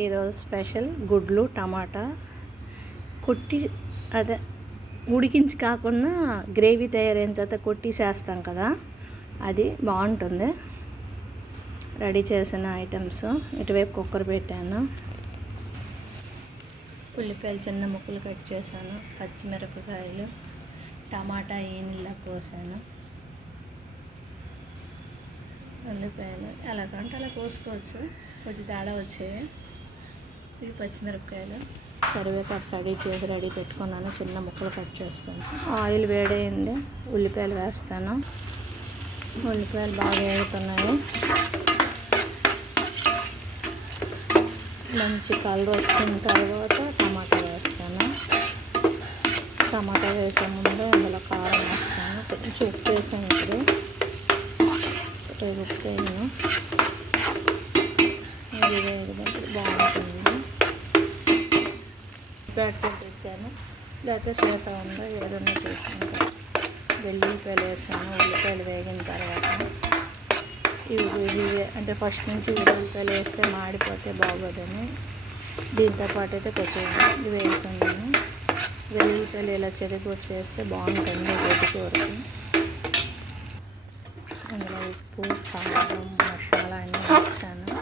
ఈరోజు స్పెషల్ గుడ్లు టమాటా కొట్టి అదే ఉడికించి కాకుండా గ్రేవీ తయారైన తర్వాత కొట్టిసేస్తాం కదా, అది బాగుంటుంది. రెడీ చేసిన ఐటమ్స్ ఇటువైపు కుక్కర్ పెట్టాను. ఉల్లిపాయలు చిన్న ముక్కలు కట్ చేశాను. పచ్చిమిరపకాయలు, టమాటా ఈనెలా పోసాను. ఉల్లిపాయలు ఎలాగంటే అలా కోసుకోవచ్చు, కొంచెం తేడా వచ్చాయి. ఇవి పచ్చిమిరపకాయలు, కరివేపాకు రెడీ పెట్టుకున్నాను. చిన్న ముక్కలు కట్ చేస్తాను. ఆయిల్ వేడైంది, ఉల్లిపాయలు వేస్తాను. ఉల్లిపాయలు బాగా వేగుతున్నాయి. మంచి కలర్ వచ్చిన తర్వాత టమాటా వేస్తాను. టమాటా వేసే ముందు అందులో కారం వేస్తాను. కొంచెం ఉప్పు వేసాను. ఇప్పుడు ఉప్పు వేయను. ఇది వేగినప్పుడు బాగుంటుంది. ప్యాకెట్ తెచ్చాను. లేకపోతే సీసా ఉందో ఏదన్నా తీసుకుంటాను. వెల్లుల్లిపాయలు వేసాను. ఉల్లిపాయలు వేగిన తర్వాత ఇవి అంటే ఫస్ట్ నుంచి ఉల్లిపాయలు వేస్తే మాడిపోతే బాగోదని దీంతోపాటు అయితే కొంచెం ఇది వేస్తున్నాను. వెల్లుల్లిపాయలు ఇలా చెరుగొచ్చి చేస్తే బాగుంటుంది కూరకి. అందులో ఉప్పు, కారం, మసాలా అన్నీ వేస్తాను.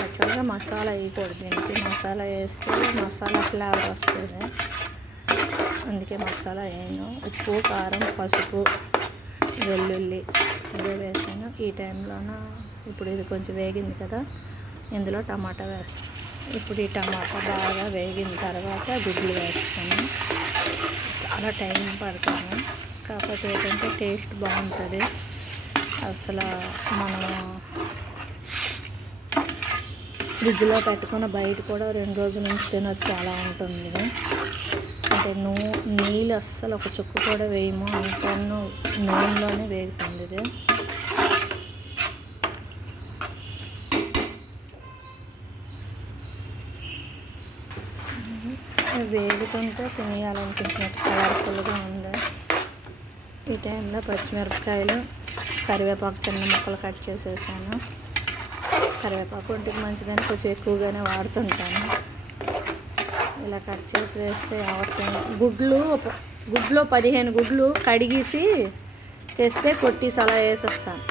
యాక్చువల్గా మసాలా వేయకూడదు దీనికి. మసాలా వేస్తే మసాలా ఫ్లేవర్ వస్తుంది, అందుకే మసాలా వేయను. ఉప్పు, కారం, పసుపు, వెల్లుల్లి ఇదే వేసాను. ఈ టైంలోన ఇప్పుడు ఇది కొంచెం వేగింది కదా, ఇందులో టమాటా వేస్తాను. ఇప్పుడు ఈ టమాటా బాగా వేగిన తర్వాత గుడ్లు వేస్తాను. చాలా టైం పడుతుంది, కాకపోతే ఏంటంటే టేస్ట్ బాగుంటుంది. అసలు మనం ఫ్రిడ్జ్లో పెట్టుకున్న బయట కూడా 2 రోజుల నుంచి తినొచ్చు, అలా ఉంటుంది. అంటే నీళ్ళు అస్సలు ఒక చుక్క కూడా వేయము, అంతా నూనెలోనే వేగుతుంది ఇది. వేగుతుంటే తినేయాలనిపించినట్టు కలర్ఫుల్గా ఉంది. ఈ టైంలో పచ్చిమిరపకాయలు, కరివేపాకు చిన్న ముక్కలు కట్ చేసేసాను. కరివేపాకు ఒంటికి మంచిదని కొంచెం ఎక్కువగానే వాడుతుంటాను. ఇలా కట్ చేసి వేస్తే ఎవరికైనా గుడ్లో 15 గుడ్లు కడిగేసి తెస్తే కొట్టేసి అలా వేసేస్తాను.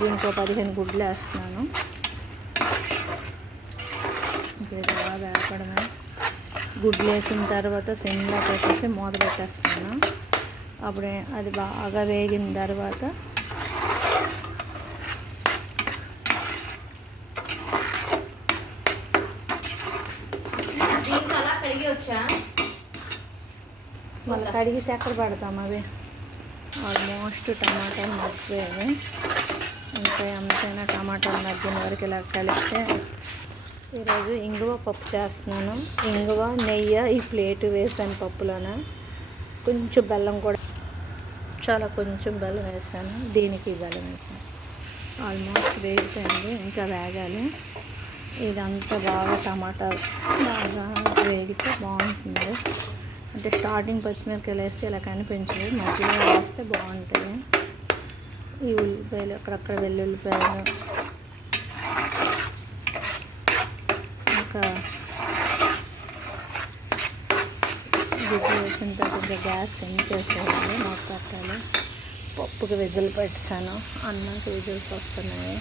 దీంట్లో 15 గుడ్లు వేస్తున్నాను. ఇది బాగా వేపడమే. గుడ్లు వేసిన తర్వాత సిమ్లో పెట్టేసి మూత పెట్టేస్తాను. అప్పుడే అది బాగా వేగిన తర్వాత మళ్ళీ కడిగేసి ఎక్కడ పడతాం. అవి ఆల్మోస్ట్ టమాటాలు మగ్గిపోయాయి. ఇంకా ఎంతైనా టమాటాలు మగ్గిన వరకు ఇలా కలిపితే. ఈరోజు ఇంగువ పప్పు చేస్తున్నాను. ఇంగువ, నెయ్యి ఈ ప్లేట్ వేసాను. పప్పులోన కొంచెం బెల్లం కూడా, చాలా కొంచెం బెల్లం వేసాను. దీనికి బెల్లం వేసాను. ఆల్మోస్ట్ వేగిపోయింది, ఇంకా వేగాలి. ఇదంతా బాగా టమాటా బాగా వేగితే బాగుంటుంది. అంటే స్టార్టింగ్ పచ్చిమిరపకాయలు వేస్తే ఇలా కనిపించదు, మధ్యలో వేస్తే బాగుంటుంది. ఈ ఉల్లిపాయలు అక్కడక్కడ వెల్లుల్లిపాయలు, ఇంకా గుడ్లు వేసిన తర్వాత గ్యాస్ సెండ్ చేసేయాలి. మూత పెట్టాలి. పప్పుకి విజిల్ పెట్టాను. అన్నంకి విజిల్స్ వస్తున్నాయి.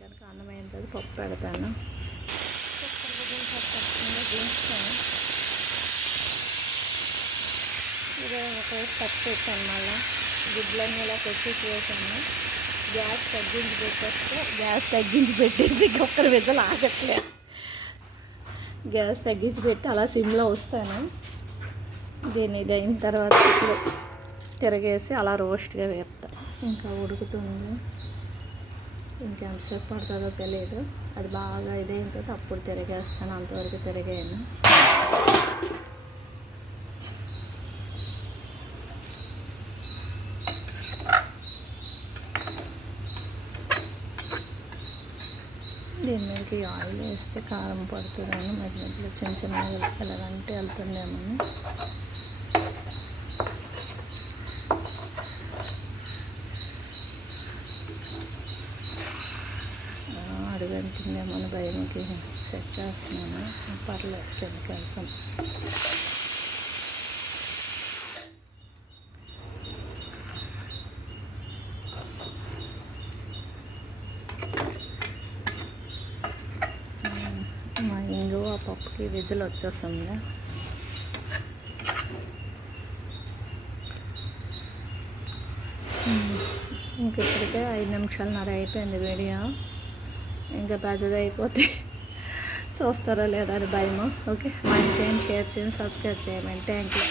కనుక అన్నం అయిన తర్వాత పప్పు పెడతాను. ఇదే ఒక కట్ చేశాను. మళ్ళీ గుడ్లన్నీ ఇలా కొట్టేసి వేసాను. గ్యాస్ తగ్గించి పెట్టేసి ఒక్కరి విజలు ఆగట్లేదు. గ్యాస్ తగ్గించి పెట్టి అలా సిమ్లో వస్తాను. దీన్ని ఇది అయిన తర్వాత ఇప్పుడు తిరగేసి అలా రోస్ట్గా వేపుతాను. ఇంకా ఉడుకుతుంది. ఇంకెంతసేపు పడుతుందో తెలియదు. అది బాగా ఇదైన తర్వాత అప్పుడు తిరిగేస్తాను. అంతవరకు తిరిగాను. దీని మీదకి ఆయిల్ వేస్తే కారం పడుతుందని మధ్య మధ్యలో చిన్న చిన్న ఎలాగంటే వెళ్తుందేమని. అడుగంటుందేమో అని భయంకి సెట్ చేస్తున్నాను. పర్లేదు, కిందకి వెళ్తాను. మా ఇంగు ఆ పప్పుకి విజిల్ వచ్చేస్తుంది. ఇంక ఇప్పటికే 5 నిమిషాలన్నర అయిపోయింది వీడియో. ఇంకా పెద్దది అయిపోతే చూస్తారో లేదా అని భయము. ఓకే, లైక్ చేయండి, షేర్ చేయండి, సబ్స్క్రైబ్ చేయండి. Thank you.